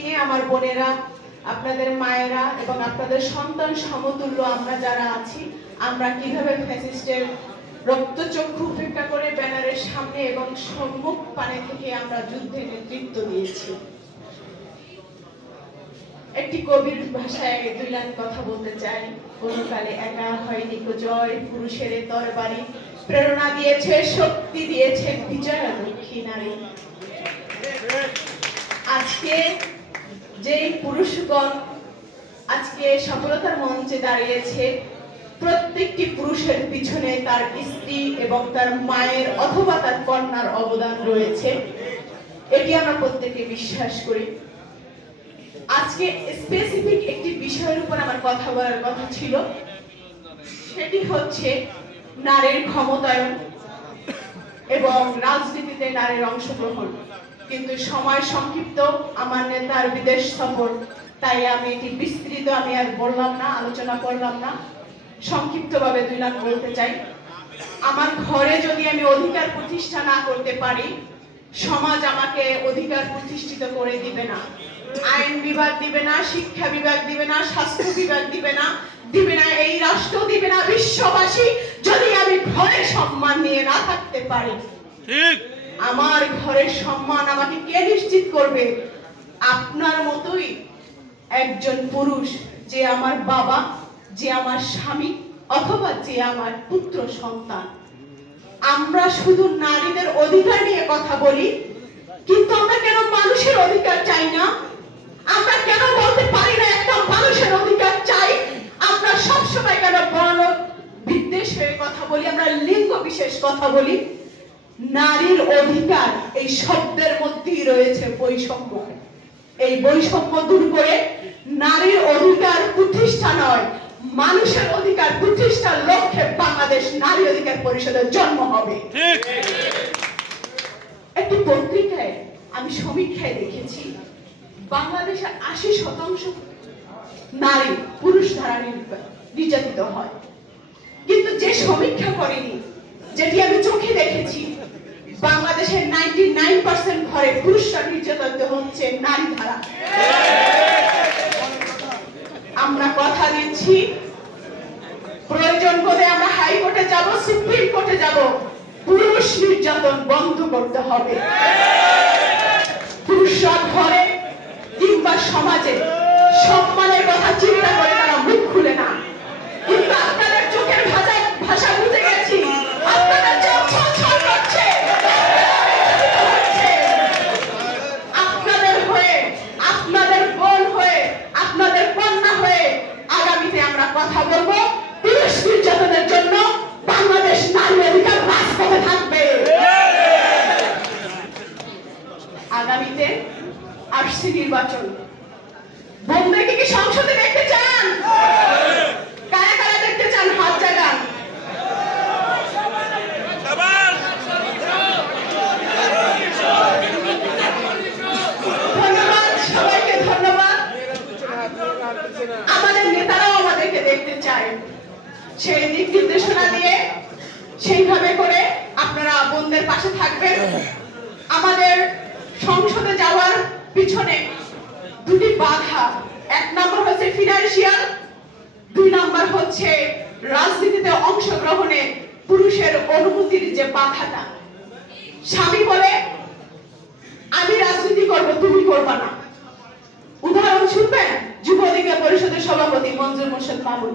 মিটিংয়ে আমার বোনেরা, আপনাদের মায়েরা এবং আপনাদের সন্তান সমতুল্য আমরা যারা আছি, আমরা কীভাবে ফ্যাসিস্টের রক্তচক্ষু উপেক্ষা করে ব্যানারের সামনে এবং সম্মুখ পানে থেকে আমরা যুদ্ধে নেতৃত্ব দিয়েছি। একটি কবির ভাষায় দুই লাইন কথা বলতে চাই। কোনকালে একা হয়নি জয়, পুরুষের তরবারি। প্রেরণা দিয়েছে, শক্তি দিয়েছে বিজয়া লক্ষ্মী নারী আজকে যেই পুরুষগণ আজকে সফলতার মঞ্চে দাঁড়িয়েছে, প্রত্যেকটি পুরুষের পিছনে তার স্ত্রী এবং তার মায়ের অথবা তার কন্যার অবদান রয়েছে। এটি আমরা প্রত্যেকে বিশ্বাস করি। আজকে স্পেসিফিক একটি বিষয়ের উপর আমার কথা বলার কথা ছিল। সেটি হচ্ছে নারীর ক্ষমতায়ন এবং রাজনীতিতে নারীর অংশগ্রহণ। কিন্তু সময় সংক্ষিপ্ত। আমার নেতার বিদেশ সফর, তাই আমি এটি বিস্তৃত, আমি আর বললাম না, আলোচনা করলাম না। সংক্ষিপ্তভাবে দুই লাখ বলতে চাই। আমার ঘরে যদি আমি অধিকার প্রতিষ্ঠা না করতে পারি, সমাজ আমাকে অধিকার প্রতিষ্ঠিত করে দিবে না। আইন বিভাগ দিবে না, শিক্ষা বিভাগ দিবে না, স্বাস্থ্য বিভাগ দিবে না দিবে না, এই রাষ্ট্র দিবে না, বিশ্ববাসী যদি আমি ঘরে সম্মান নিয়ে না থাকতে পারি। ঠিক। আমার ঘরের সম্মান আমাকে কে নিশ্চিত করবে? আপনার মতোই একজন পুরুষ যে আমার বাবা, যে আমার স্বামী, অথবা যে আমার পুত্র সন্তান। আমরা শুধু নারীদের অধিকার নিয়ে কথা বলি, কিন্তু আমরা কেন মানুষের অধিকার চাই না? আমরা কেন বলতে পারি না একটা মানুষের অধিকার চাই? আমরা সবসময় কেন বর্ণ বিদ্বেষ হয়ে কথা বলি, আমরা লিঙ্গ বিশেষ কথা বলি? নারীর অধিকার এই শব্দের মধ্যেই রয়েছে বৈষম্য। এই বৈষম্য দূর করে নারীর অধিকার প্রতিষ্ঠা নয় মানুষের অধিকার প্রতিষ্ঠার লক্ষ্যে বাংলাদেশ নারী অধিকার পরিষদের জন্ম হবে। একটি পত্রিকায় আমি সমীক্ষায় দেখেছি বাংলাদেশে আশি শতাংশ নারী পুরুষ দ্বারা নির্যাতিত হয়। কিন্তু যে সমীক্ষা করেনি যেটি আমি চোখে দেখেছি বাংলাদেশের নাইনটি নাইন পার্সেন্ট ঘরে পুরুষরা নির্যাতিত হচ্ছে নারী দ্বারা। আমরা কথা দিচ্ছি, প্রয়োজন করে আমরা হাইকোর্টে যাব, সুপ্রিম কোর্টে যাব। পুরুষ নির্যাতন বন্ধ করতে হবে। পুরুষরা ঘরে কিংবা সমাজে সম্মানের কথা চিন্তা করে আগামীতে আসছে নির্বাচন। বোম্বেকে কি সংসদে দেখতে চান? কারা কারা দেখতে চান? হাত জাগান। ধন্যবাদ, সবাইকে ধন্যবাদ। আমাদের নেতারাও আমাদেরকে দেখতে চায়। সেই দিক নির্দেশনা দিয়ে সেইভাবে করে আপনারা বোনদের পাশে থাকবেন। আমাদের সংসদে যাওয়ার পিছনে দুটি বাধা। এক নম্বর হচ্ছে ফিনান্সিয়াল দুই নম্বর হচ্ছে রাজনীতিতে অংশগ্রহণে পুরুষের অনুমতির যে বাধাটা। স্বামী বলে, আমি রাজনীতি করব, তুমি করবা না। উদাহরণ শুনবেন যুব অধিকার পরিষদের সভাপতি মঞ্জুর মোর্শেদ মামুন।